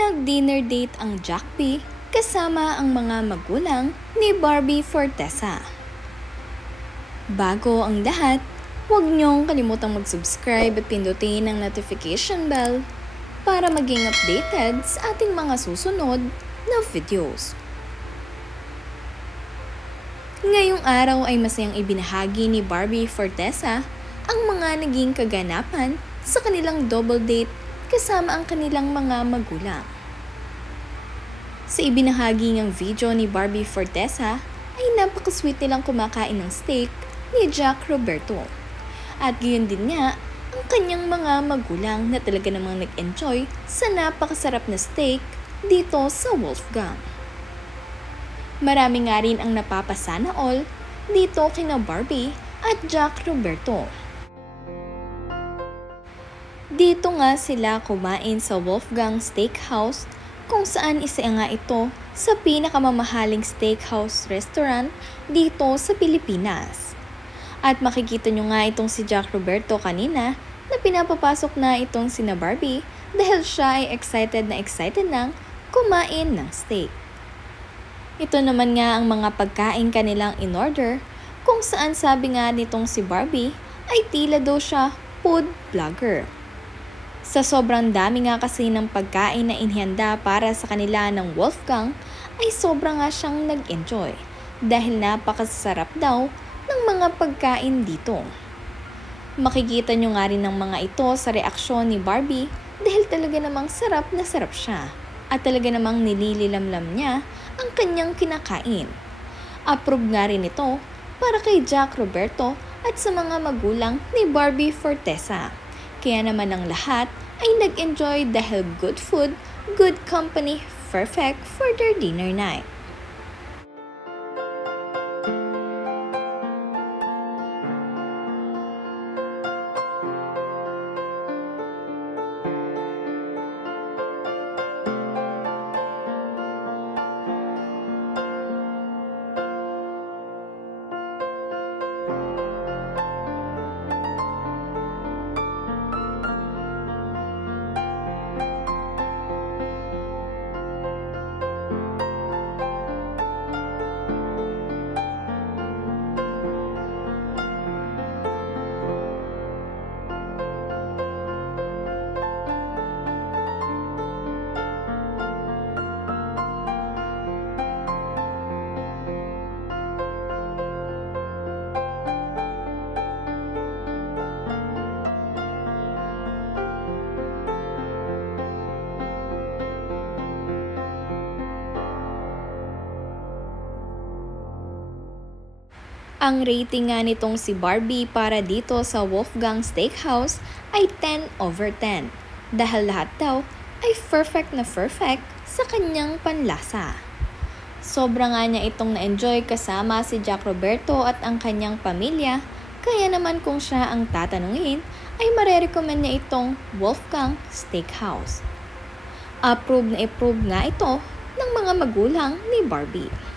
Nag-dinner date ang Jackpie kasama ang mga magulang ni Barbie Fortesa. Bago ang lahat, huwag niyong kalimutang mag-subscribe at pindutin ang notification bell para maging updated sa ating mga susunod na videos. Ngayong araw ay masayang ibinahagi ni Barbie Fortesa ang mga naging kaganapan sa kanilang double date kasama ang kanilang mga magulang. Sa ibinahagi ng video ni Barbie Fortesa ay napaka-sweet nilang kumakain ng steak ni Jack Roberto. At gayon din nga ang kanyang mga magulang na talaga namang nag-enjoy sa napakasarap na steak dito sa Wolfgang. Marami nga rin ang napapasana all dito kina Barbie at Jack Roberto. Dito nga sila kumain sa Wolfgang Steakhouse kung saan isa nga ito sa pinakamamahaling steakhouse restaurant dito sa Pilipinas. At makikita nyo nga itong si Jack Roberto kanina na pinapapasok na itong sina Barbie dahil siya ay excited nang kumain ng steak. Ito naman nga ang mga pagkain kanilang in-order kung saan sabi nga nitong si Barbie ay tila daw siya food vlogger. Sa sobrang dami nga kasi ng pagkain na inihanda para sa kanila ng Wolfgang ay sobra nga siyang nag-enjoy dahil napakasarap daw ng mga pagkain dito. Makikita nyo nga rin ng mga ito sa reaksyon ni Barbie dahil talaga namang sarap na sarap siya at talaga namang nilililamlam niya ang kanyang kinakain. Approve nga rin ito para kay Jack Roberto at sa mga magulang ni Barbie Fortesa. Kaya naman ang lahat ay nag-enjoy dahil good food, good company, perfect for their dinner night. Ang rating nga nitong si Barbie para dito sa Wolfgang Steakhouse ay 10/10 dahil lahat daw ay perfect sa kanyang panlasa. Sobra nga niya itong na-enjoy kasama si Jack Roberto at ang kanyang pamilya, kaya naman kung siya ang tatanungin ay marerecommend niya itong Wolfgang Steakhouse. Approve nga ito ng mga magulang ni Barbie.